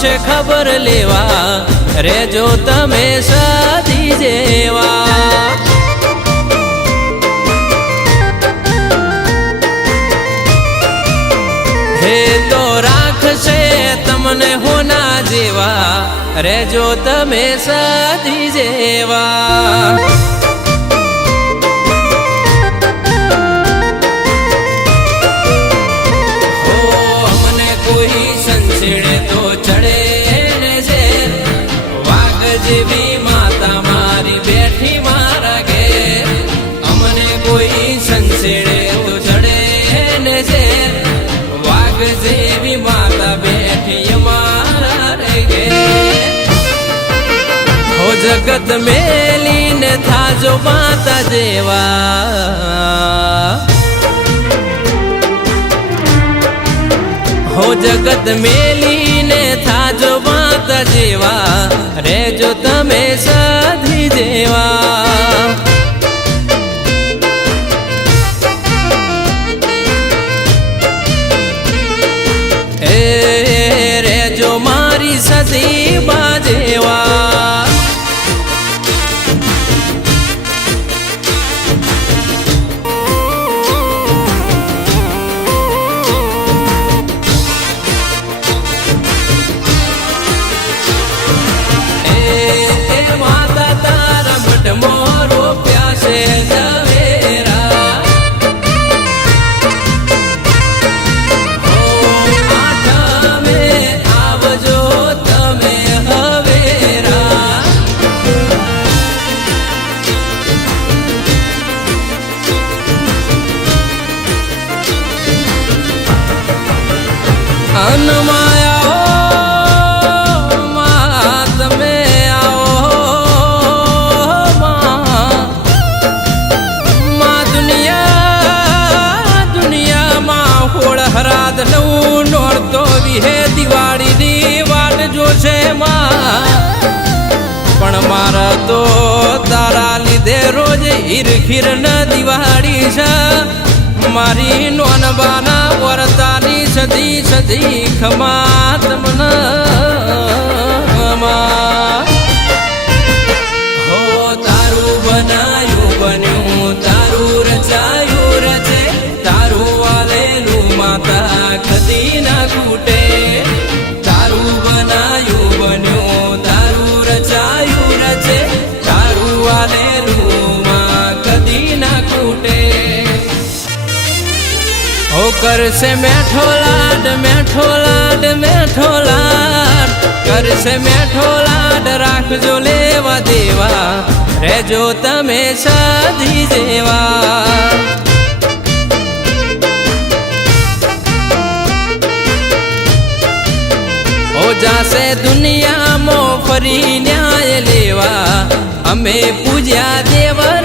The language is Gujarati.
આવશે ખબર લેવા, રેજો તમે સદી જેવા। હે તો રાખશે તમને હોના જેવા, રેજો તમે સદી જેવા। જેવી માતા મારી બેઠી મારા ઘેર, અમને કોઈ સંસેડે તો ચડે ને ઝેર, વાઘ જેવી માતા બેઠી મારા ઘેર। હો જગત મેલીને થાજો માતા જેવા, હો જગત મેલીને થાજો માતા જેવા, રેજો તમે સધી જેવા। એ રેજો મારી સધી બા જેવા। અનમાયા માં તમે આવો, માં દુનિયામાં હોળ હરાદ નવું નોરતો વિહે દિવાળીની વાટ જોશે માં, પણ મારા તો તારા લીધે રોજ હીરખીર ન દિવાળી છે। મારી નોનબાના વરતાની સદી સદી ખમા તમને હો તારું બનાયું બન્યું, તારું રચાયું રચે, તારું વાલેલું માતા કદી ના ખૂટે। તારું બનાયું બન્યું, તારું રચાયું રચે, તારું વાલેલું માં કદી ના ખૂટે। ઓ કરશે મેઠો લાડ મેઠો લાડ મેઠો લાડ, કરશે મેઠો લાડ રાખજો લેવા દેવા, રેજો તમે સધી જેવા। ઓ જાશે દુનિયામાં ફરી ન્યાય લેવા, અમે પૂજ્યા દેવા